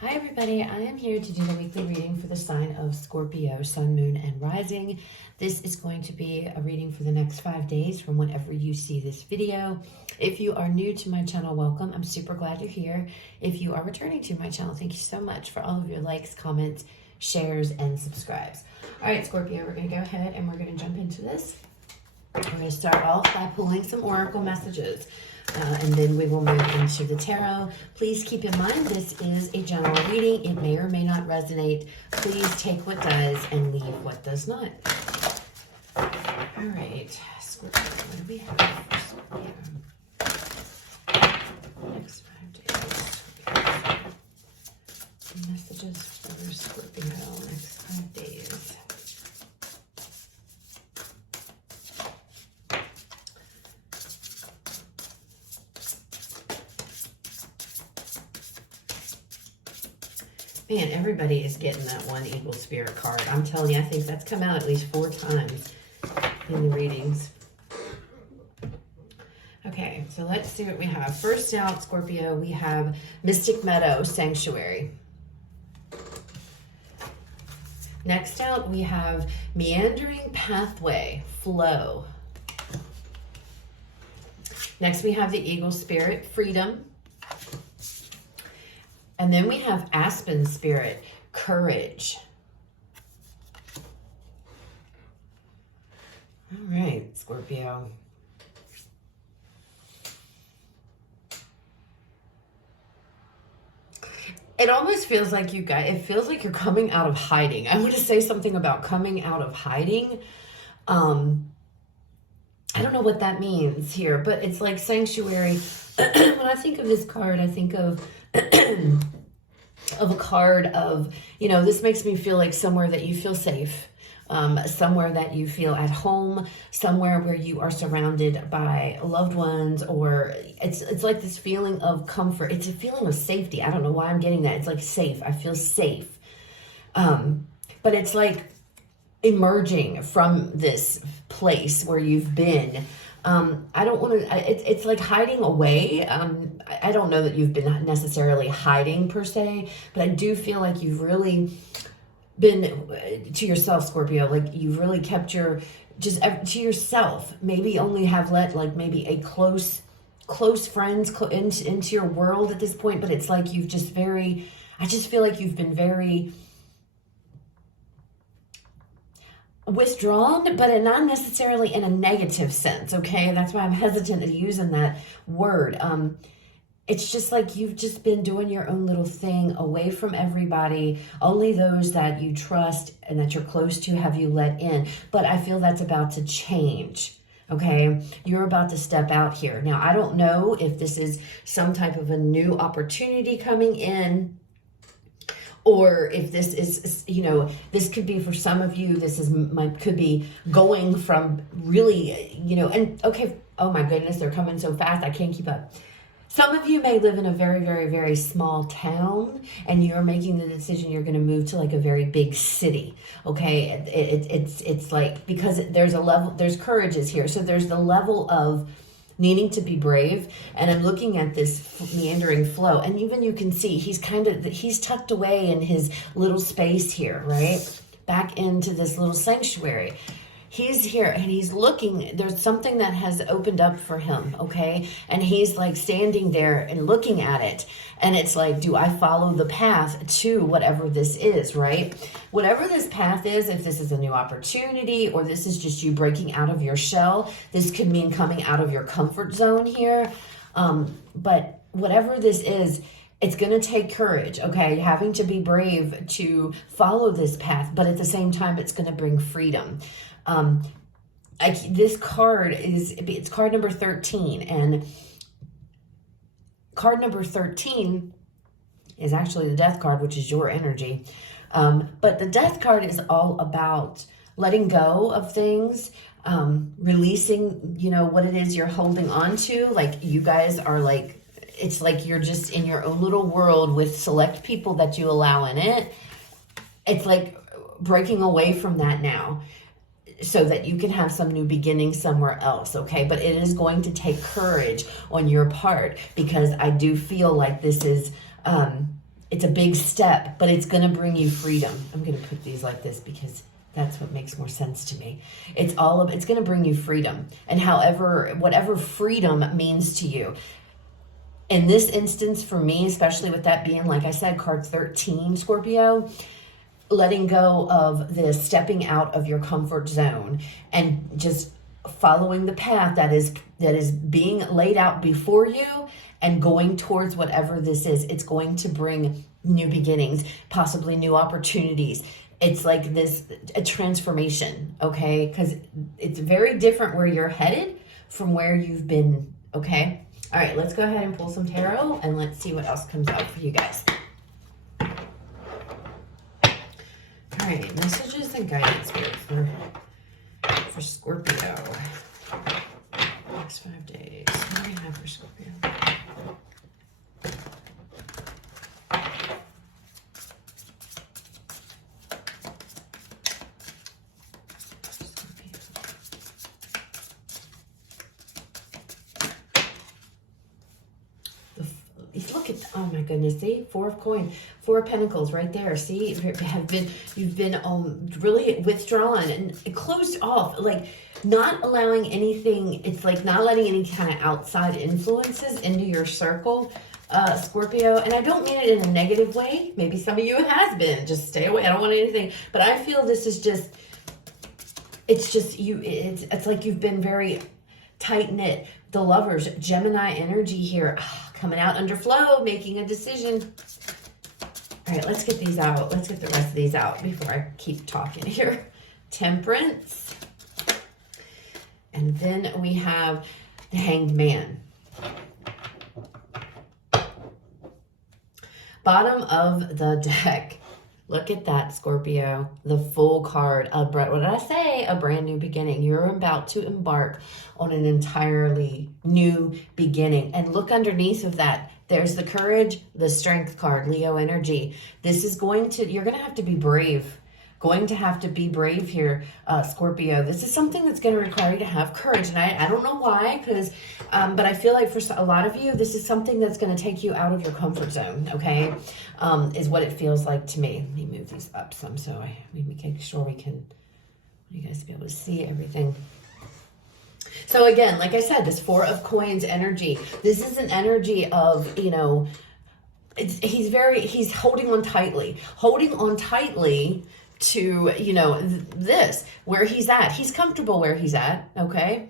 Hi everybody, I am here to do the weekly reading for the sign of Scorpio, Sun, Moon, and Rising. This is going to be a reading for the next 5 days from whenever you see this video. If you are new to my channel, welcome. I'm super glad you're here. If you are returning to my channel, thank you so much for all of your likes, comments, shares, and subscribes. All right, Scorpio, we're going to go ahead and we're going to jump into this. We're going to start off by pulling some oracle messages. And then we will move into the tarot. Please keep in mind this is a general reading. It may or may not resonate. Please take what does and leave what does not. All right, Scorpio, what do we have for Scorpio? Next 5 days. Messages for Scorpio next 5 days. Man, everybody is getting that one Eagle Spirit card. I'm telling you, I think that's come out at least 4 times in the readings. Okay, so let's see what we have. First out, Scorpio, we have Mystic Meadow Sanctuary. Next out, we have Meandering Pathway Flow. Next, we have the Eagle Spirit Freedom. And then we have Aspen Spirit, Courage. All right, Scorpio. It almost feels like you guys, it feels like you're coming out of hiding. I want to say something about coming out of hiding. I don't know what that means here, but it's like sanctuary. When I think of this card, I think of a card of, you know, this makes me feel like somewhere that you feel safe, somewhere that you feel at home, somewhere where you are surrounded by loved ones, or it's like this feeling of comfort. It's a feeling of safety. I don't know why I'm getting that. It's like safe. I feel safe. But it's like emerging from this place where you've been. I don't want to, it's like hiding away. I don't know that you've been necessarily hiding per se, but I do feel like you've really been to yourself, Scorpio. Like you've really kept your, just to yourself, maybe only have let like maybe a close friends into your world at this point. But it's like you've just I just feel like you've been very withdrawn, but not necessarily in a negative sense, okay? That's why I'm hesitant to using that word. It's just like you've just been doing your own little thing away from everybody. Only those that you trust and that you're close to have you let in. But I feel that's about to change, okay? You're about to step out here. Now, I don't know if this is some type of a new opportunity coming in, or if this is, you know, this could be for some of you, this is could be going from really, you know, and okay, oh my goodness, they're coming so fast, I can't keep up. Some of you may live in a very, very, very small town, and you're making the decision you're going to move to like a very big city, okay? It's like, because there's a level, there's courage is here. So there's the level of needing to be brave, and I'm looking at this meandering flow, and even you can see he's tucked away in his little space here, right? Back into this little sanctuary. He's here and he's looking, there's something that has opened up for him, okay? And he's like standing there and looking at it. And it's like, do I follow the path to whatever this is, right? Whatever this path is, if this is a new opportunity or this is just you breaking out of your shell, this could mean coming out of your comfort zone here. But whatever this is, it's going to take courage, okay? Having to be brave to follow this path, but at the same time, it's going to bring freedom. This card it's card number 13, and card number 13 is actually the death card, which is your energy. But the death card is all about letting go of things, releasing, you know, what it is you're holding on to. Like you guys are like, it's like you're just in your own little world with select people that you allow in it. It's like breaking away from that now, so that you can have some new beginning somewhere else, okay? But it is going to take courage on your part, because I do feel like this is it's a big step, but it's going to bring you freedom. I'm going to put these like this because that's what makes more sense to me. It's going to bring you freedom. And whatever freedom means to you. In this instance, for me, especially with that being, like I said, card 13, Scorpio, letting go of this, stepping out of your comfort zone and just following the path that is being laid out before you and going towards whatever this is. It's going to bring new beginnings, possibly new opportunities. It's like a transformation, okay? Because it's very different where you're headed from where you've been, okay? All right, let's go ahead and pull some tarot and let's see what else comes out for you guys. All right, messages and guidance here for Scorpio. Next 5 days. What do we have for Scorpio? Look at, oh my goodness, see, 4 of coins, 4 of pentacles right there. See, you've been really withdrawn and closed off, like not allowing anything. It's like not letting any kind of outside influences into your circle, Scorpio. And I don't mean it in a negative way. Maybe some of you has been, just stay away. I don't want anything, but I feel this is just, it's like you've been very tight knit. The Lovers, Gemini energy here, coming out under flow, making a decision. All right, let's get these out. Let's get the rest of these out before I keep talking here. Temperance. And then we have the Hanged Man. Bottom of the deck. Look at that, Scorpio. The Fool card. What did I say? A brand new beginning. You're about to embark on an entirely new beginning. And look underneath of that. There's the Courage, the Strength card, Leo energy. This is you're going to have to be brave. Going to have to be brave here, Scorpio. This is something that's going to require you to have courage. And I don't know why, but I feel like for a lot of you, this is something that's going to take you out of your comfort zone, okay? Is what it feels like to me. Let me move these up some so we make sure we can, you guys be able to see everything. So again, like I said, this 4 of Coins energy, this is an energy of, he's holding on tightly to, this, where he's at. He's comfortable where he's at, okay?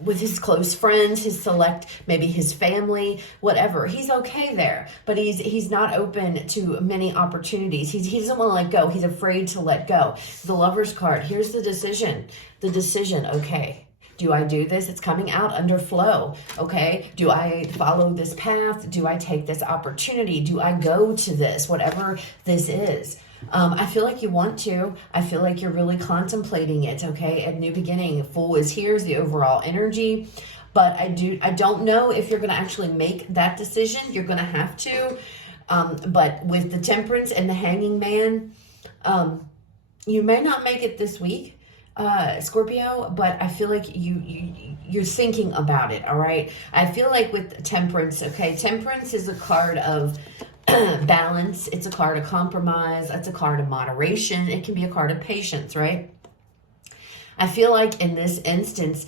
With his close friends, his select, maybe his family, whatever. He's okay there, but he's not open to many opportunities. He doesn't want to let go. He's afraid to let go. The Lover's card, here's the decision. The decision, okay. Do I do this? It's coming out under flow, okay? Do I follow this path? Do I take this opportunity? Do I go to this, whatever this is? I feel like you want to. I feel like you're really contemplating it, okay? A new beginning. Fool is here's the overall energy. But I don't know if you're going to actually make that decision. You're going to have to. But with the Temperance and the Hanging Man, you may not make it this week, Scorpio, but I feel like you're thinking about it, all right? I feel like with Temperance, okay, Temperance is a card of balance. It's a card of compromise. It's a card of moderation. It can be a card of patience, right? I feel like in this instance,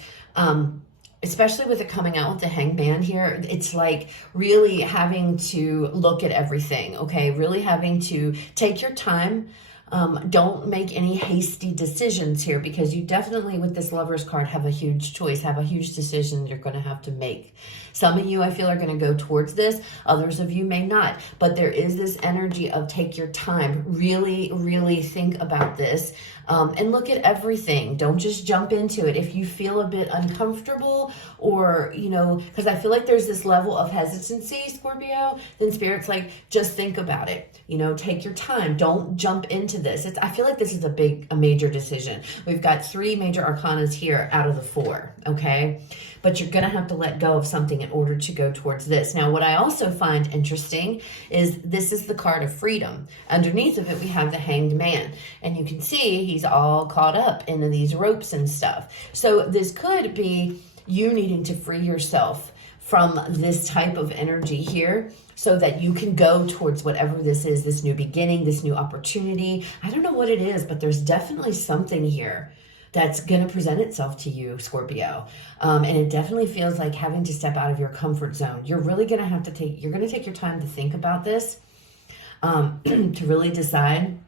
especially with it coming out with the Hanged Man here, it's like really having to look at everything, okay? Really having to take your time. Don't make any hasty decisions here, because you definitely, with this Lover's card, have a huge choice, have a huge decision you're going to have to make. Some of you, I feel, are going to go towards this. Others of you may not. But there is this energy of take your time. Really, really think about this. And look at everything. Don't just jump into it. If you feel a bit uncomfortable or, because I feel like there's this level of hesitancy, Scorpio, then Spirit's like, just think about it. Take your time. Don't jump into this. I feel like this is a major decision. We've got 3 major arcanas here out of the 4, okay? But you're going to have to let go of something in order to go towards this. Now, what I also find interesting is this is the card of freedom. Underneath of it, we have the Hanged Man. And you can see he's all caught up into these ropes and stuff. So this could be you needing to free yourself from this type of energy here so that you can go towards whatever this is, this new beginning, this new opportunity. I don't know what it is, but there's definitely something here that's going to present itself to you, Scorpio. And it definitely feels like having to step out of your comfort zone. You're really going to have to take your time to think about this, to really decide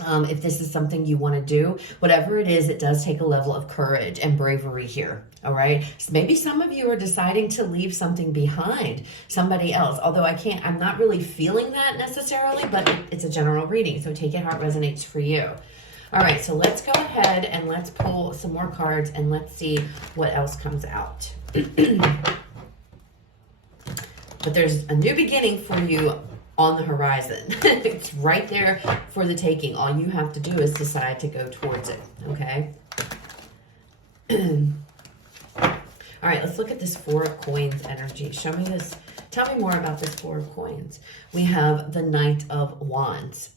if this is something you want to do. Whatever it is, it does take a level of courage and bravery here. All right. So maybe some of you are deciding to leave something behind, somebody else. Although I'm not really feeling that necessarily, but it's a general reading. So take it how it resonates for you. All right. So let's go ahead and let's pull some more cards and let's see what else comes out. But there's a new beginning for you on the horizon. It's right there for the taking. All you have to do is decide to go towards it. Okay. All right, let's look at this Four of Coins energy. Show me this. Tell me more about this Four of Coins. We have the Knight of Wands.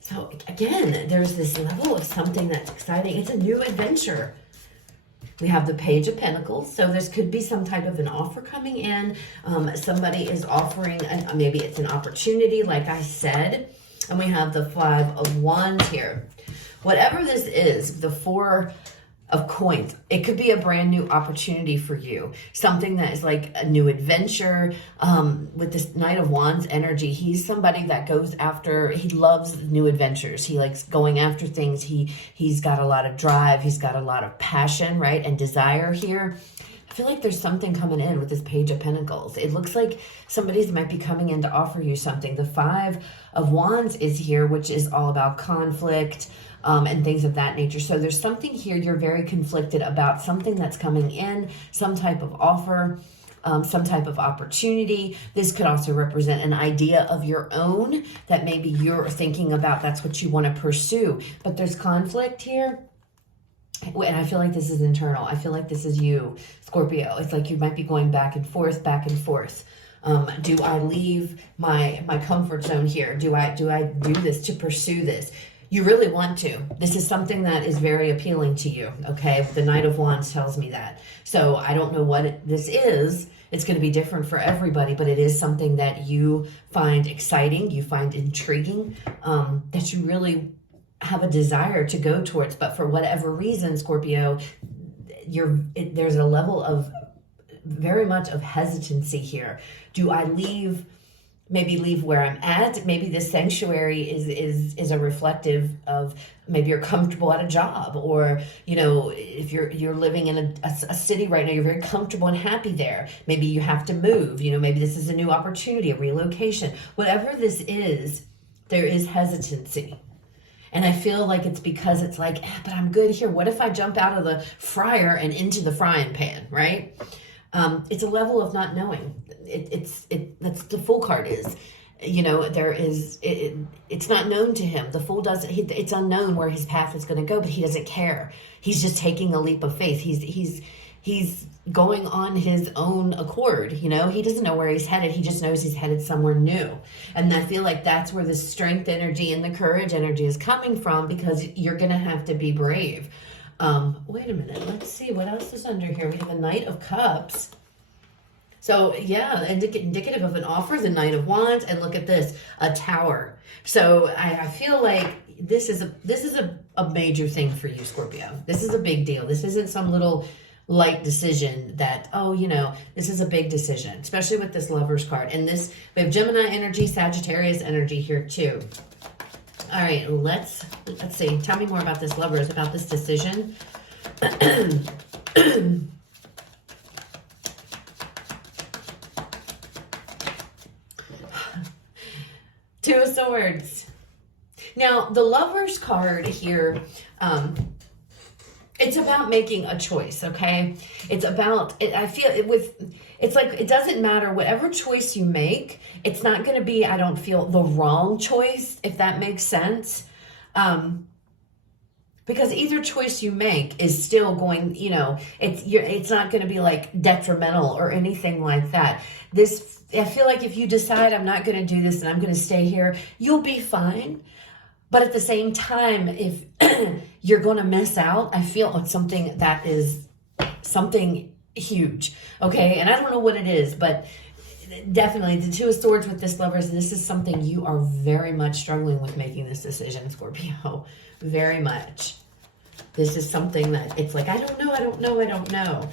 So again, there's this level of something that's exciting. It's a new adventure. We have the Page of Pentacles. So this could be some type of an offer coming in. Somebody is offering, maybe it's an opportunity, like I said. And we have the Five of Wands here. Whatever this is, the Four of Coins, it could be a brand new opportunity for you. Something that is like a new adventure. With this Knight of Wands energy, he's somebody that goes after, he loves new adventures. He likes going after things. He's got a lot of drive. He's got a lot of passion, right? And desire here. I feel like there's something coming in with this Page of Pentacles. It looks like somebody might be coming in to offer you something. The Five of Wands is here, which is all about conflict, and things of that nature. So there's something here you're very conflicted about, something that's coming in, some type of offer, some type of opportunity. This could also represent an idea of your own that maybe you're thinking about. That's what you want to pursue. But there's conflict here. And I feel like this is internal. I feel like this is you, Scorpio. It's like you might be going back and forth, back and forth. Do I leave my comfort zone here? Do I do this to pursue this? You really want to. This is something that is very appealing to you, okay? The Knight of Wands tells me that. So I don't know what this is. It's going to be different for everybody, but it is something that you find exciting, you find intriguing, that you really have a desire to go towards. But for whatever reason, Scorpio, there's a level of very much of hesitancy here. Do I maybe leave where I'm at? Maybe this sanctuary is a reflective of maybe you're comfortable at a job, or, you know, if you're living in a city right now, you're very comfortable and happy there. Maybe you have to move, you know, maybe this is a new opportunity, a relocation. Whatever this is, there is hesitancy. And I feel like it's because it's like, but I'm good here. What if I jump out of the fryer and into the frying pan, right? It's a level of not knowing. That's the Fool card is, you know, it's not known to him. The Fool doesn't, it's unknown where his path is going to go, but he doesn't care. He's just taking a leap of faith. He's going on his own accord, you know. He doesn't know where he's headed. He just knows he's headed somewhere new. And I feel like that's where the strength energy and the courage energy is coming from, because you're going to have to be brave. Wait a minute. Let's see what else is under here. We have a Knight of Cups. So yeah, indicative of an offer, the Knight of Wands, and look at this, a Tower. So I feel like this is a major thing for you, Scorpio. This is a big deal. This isn't some little light decision that, oh, you know, this is a big decision, especially with this Lovers card. And this, we have Gemini energy, Sagittarius energy here too. All right, let's see. Tell me more about this Lovers, about this decision. Two of Swords. Now, the Lovers card here, it's about making a choice, okay? It's about, I feel it's like, it doesn't matter, whatever choice you make, it's not going to be, I don't feel, the wrong choice, if that makes sense. Because either choice you make is still going, you know, it's not going to be like detrimental or anything like that. I feel like if you decide I'm not going to do this and I'm going to stay here, you'll be fine. But at the same time, if you're going to miss out, I feel it's something that is something huge. Okay. And I don't know what it is, but definitely the Two of Swords with this Lovers, this is something you are very much struggling with making this decision, Scorpio. Very much. This is something that it's like, I don't know, I don't know, I don't know.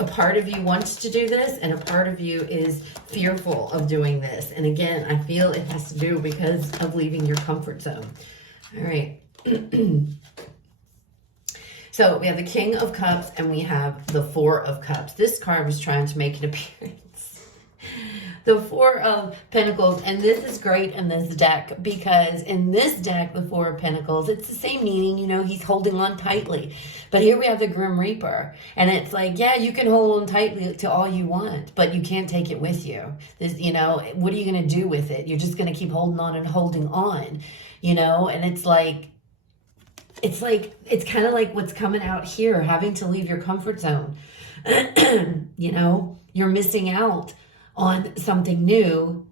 A part of you wants to do this, and a part of you is fearful of doing this. And again, I feel it has to do because of leaving your comfort zone. All right. So we have the King of Cups and we have the Four of Cups. This card was trying to make an appearance. The Four of Pentacles, and this is great in this deck because in this deck, the Four of Pentacles, it's the same meaning, you know, he's holding on tightly. But here we have the Grim Reaper, and it's like, yeah, you can hold on tightly to all you want, but you can't take it with you. This, you know, what are you going to do with it? You're just going to keep holding on and holding on, you know, and it's kind of like what's coming out here, having to leave your comfort zone. You know, you're missing out on something new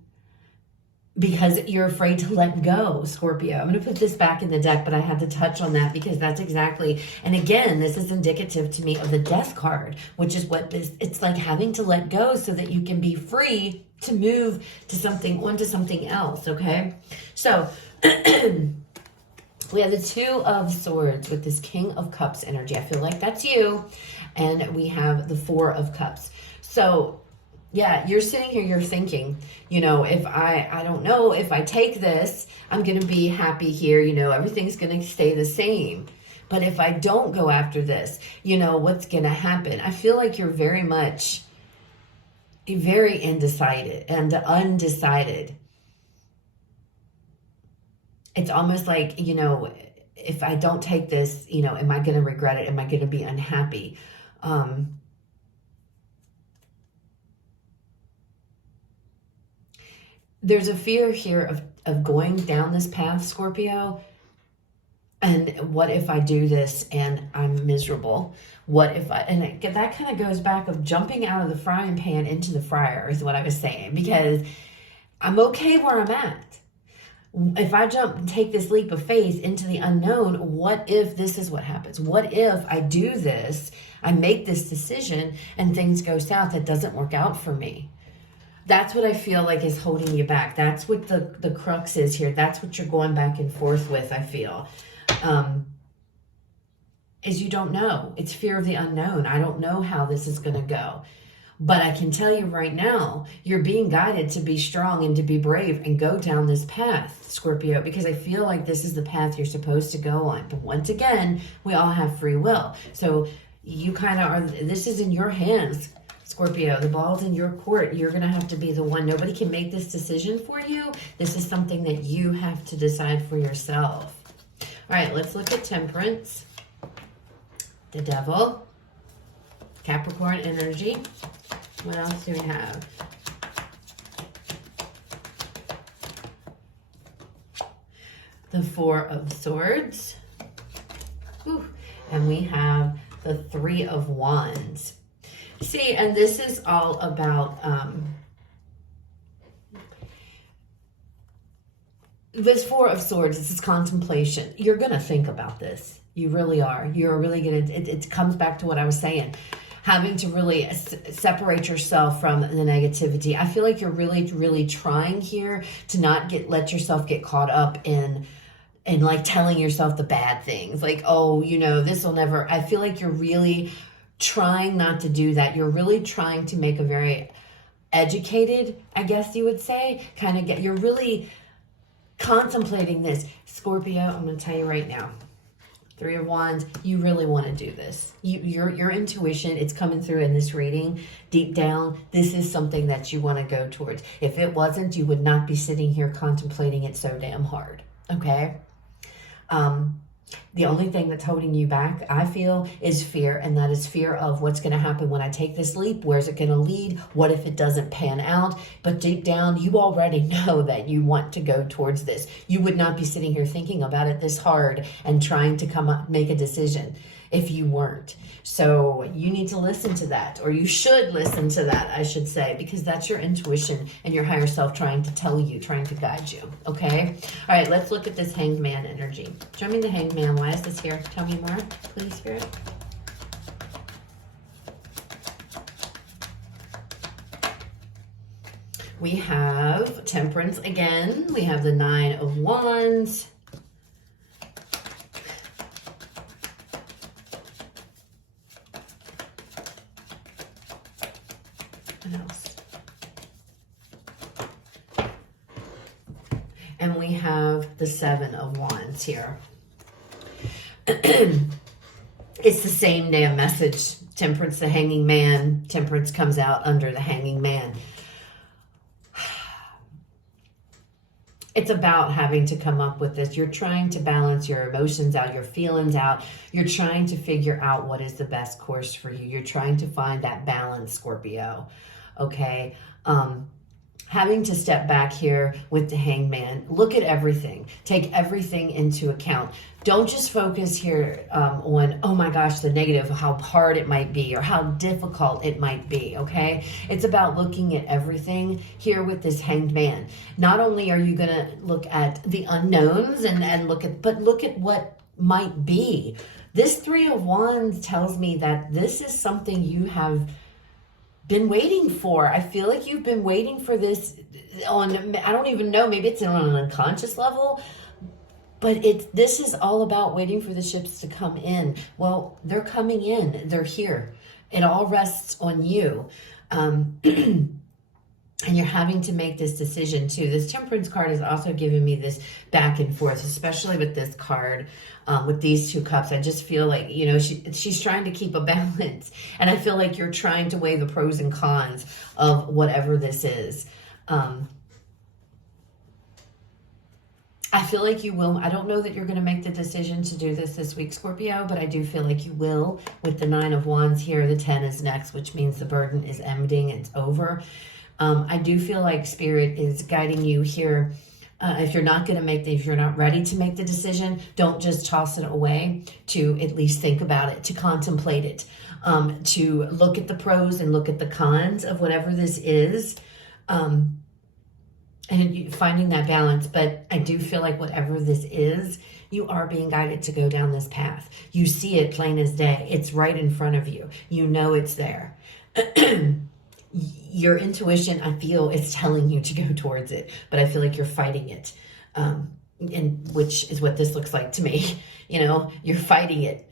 because you're afraid to let go, Scorpio. I'm going to put this back in the deck, but I had to touch on that because that's exactly, and again, this is indicative to me of the Death card, which is what this, it's like having to let go so that you can be free to move to something, onto something else, okay? So, we have the Two of Swords with this King of Cups energy. I feel like that's you. And we have the Four of Cups. So, yeah, you're sitting here, you're thinking, you know, if I don't know, if I take this, I'm going to be happy here. You know, everything's going to stay the same. But if I don't go after this, you know, what's going to happen? I feel like you're very much, very undecided. It's almost like, you know, if I don't take this, you know, am I going to regret it? Am I going to be unhappy? There's a fear here of going down this path, Scorpio. And what if I do this and I'm miserable? What if that kind of goes back of jumping out of the frying pan into the fryer is what I was saying, because I'm okay where I'm at. If I jump and take this leap of faith into the unknown, what if this is what happens? What if I do this, I make this decision and things go south, that doesn't work out for me? That's what I feel like is holding you back. That's what the crux is here. That's what you're going back and forth with, I feel. Is you don't know. It's fear of the unknown. I don't know how this is going to go. But I can tell you right now, you're being guided to be strong and to be brave and go down this path, Scorpio, because I feel like this is the path you're supposed to go on. But once again, we all have free will. So you kind of are, this is in your hands, Scorpio. The ball's in your court. You're going to have to be the one. Nobody can make this decision for you. This is something that you have to decide for yourself. All right, let's look at Temperance. The Devil. Capricorn energy. What else do we have? The Four of Swords. Ooh. And we have the Three of Wands. See, and this is all about this Four of Swords. This is contemplation. You're going to think about this. You really are. You're really going to, it comes back to what I was saying. Having to really separate yourself from the negativity. I feel like you're really, really trying here to not let yourself get caught up in like telling yourself the bad things. Like, oh, you know, this will never, I feel like you're really trying not to do that. You're really trying to make a very educated, I guess you would say, you're really contemplating this. Scorpio, I'm going to tell you right now. Three of Wands, you really want to do this. Your intuition, it's coming through in this reading. Deep down, this is something that you want to go towards. If it wasn't, you would not be sitting here contemplating it so damn hard. Okay? The only thing that's holding you back, I feel, is fear, and that is fear of what's going to happen when I take this leap. Where's it going to lead? What if it doesn't pan out? But deep down, you already know that you want to go towards this. You would not be sitting here thinking about it this hard and trying to come up, make a decision if you weren't. So you need to listen to that, or you should listen to that, I should say, because that's your intuition and your higher self trying to tell you, trying to guide you, okay? All right, let's look at this Hanged Man energy. Show me the Hanged Man. Why is this here? Tell me more, please, Spirit. We have Temperance again. We have the Nine of Wands. What else? And we have the Seven of Wands here. It's the same damn message. Temperance, the Hanging Man. Temperance comes out under the Hanging Man. It's about having to come up with this. You're trying to balance your emotions out, your feelings out. You're trying to figure out what is the best course for you. You're trying to find that balance, Scorpio. Okay? Having to step back here with the Hangman. Look at everything. Take everything into account. Don't just focus here on, oh my gosh, the negative, how hard it might be or how difficult it might be, okay? It's about looking at everything here with this Hanged Man. Not only are you going to look at the unknowns and look at, but look at what might be. This Three of Wands tells me that this is something you have been waiting for. I feel like you've been waiting for this on, I don't even know, maybe it's on an unconscious level, but this is all about waiting for the ships to come in. Well, they're coming in. They're here. It all rests on you. And you're having to make this decision too. This Temperance card is also giving me this back and forth, especially with this card, with these two cups. I just feel like, you know, she's trying to keep a balance. And I feel like you're trying to weigh the pros and cons of whatever this is. I feel like you will. I don't know that you're going to make the decision to do this week, Scorpio, but I do feel like you will. With the Nine of Wands here, the 10 is next, which means the burden is ending. It's over. I do feel like Spirit is guiding you here. If you're not going to if you're not ready to make the decision, don't just toss it away, to at least think about it, to contemplate it, to look at the pros and look at the cons of whatever this is, and finding that balance. But I do feel like whatever this is, you are being guided to go down this path. You see it plain as day. It's right in front of you. You know it's there. Your intuition, I feel, is telling you to go towards it, but I feel like you're fighting it, and which is what this looks like to me. You know, you're fighting it.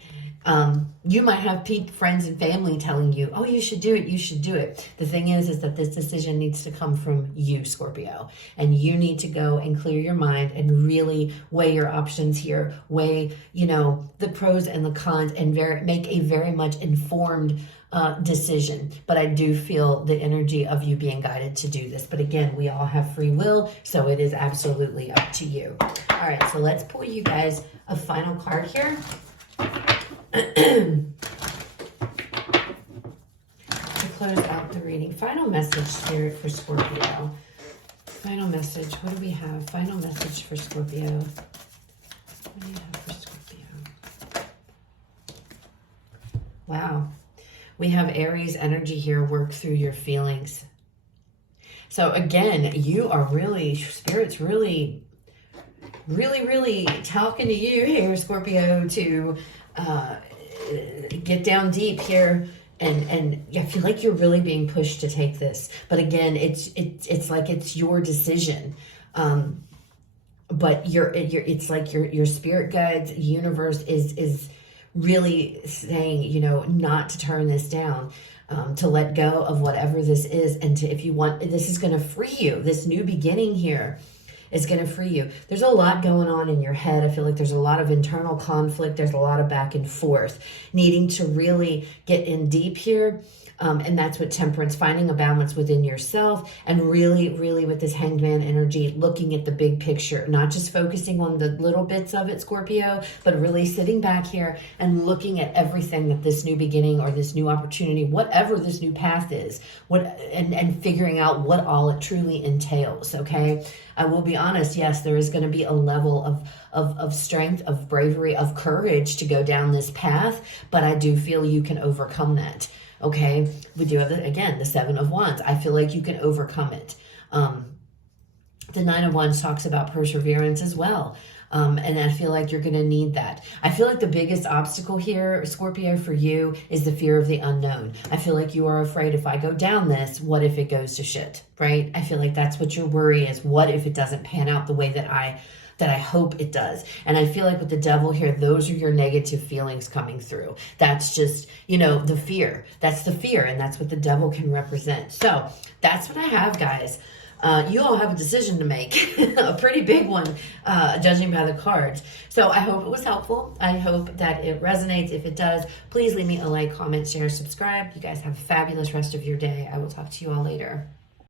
You might have friends and family telling you, oh, you should do it, you should do it. The thing is that this decision needs to come from you, Scorpio, and you need to go and clear your mind and really weigh your options here, weigh, you know, the pros and the cons, and make a very much informed decision. But I do feel the energy of you being guided to do this. But again, we all have free will, so it is absolutely up to you. All right, so let's pull you guys a final card here. To close out the reading. Final message, Spirit, for Scorpio. Final message. What do we have? Final message for Scorpio. What do you have for Scorpio? Wow. We have Aries energy here. Work through your feelings. So again, you are really, Spirit's really talking to you here, Scorpio, to get down deep here. And I feel like you're really being pushed to take this. But again, it's like it's your decision. But it's like your spirit guides, universe is really saying, you know, not to turn this down, to let go of whatever this is. And if you want, this is going to free you. This new beginning here is going to free you. There's a lot going on in your head. I feel like there's a lot of internal conflict. There's a lot of back and forth, needing to really get in deep here. And that's what Temperance, finding a balance within yourself, and really with this Hanged Man energy, looking at the big picture, not just focusing on the little bits of it, Scorpio, but really sitting back here and looking at everything that this new beginning or this new opportunity, whatever this new path is, and figuring out what all it truly entails, okay? I will be honest, yes, there is going to be a level of strength, of bravery, of courage to go down this path, but I do feel you can overcome that. Okay, we do have, again, the Seven of Wands. I feel like you can overcome it. The The Nine of Wands talks about perseverance as well. And I feel like you're going to need that. I feel like the biggest obstacle here, Scorpio, for you is the fear of the unknown. I feel like you are afraid, if I go down this, what if it goes to shit, right? I feel like that's what your worry is. What if it doesn't pan out the way that I hope it does? And I feel like with the Devil here, those are your negative feelings coming through. That's just, the fear. That's the fear, and that's what the Devil can represent. So that's what I have, guys. You all have a decision to make, a pretty big one, judging by the cards. So I hope it was helpful. I hope that it resonates. If it does, please leave me a like, comment, share, subscribe. You guys have a fabulous rest of your day. I will talk to you all later.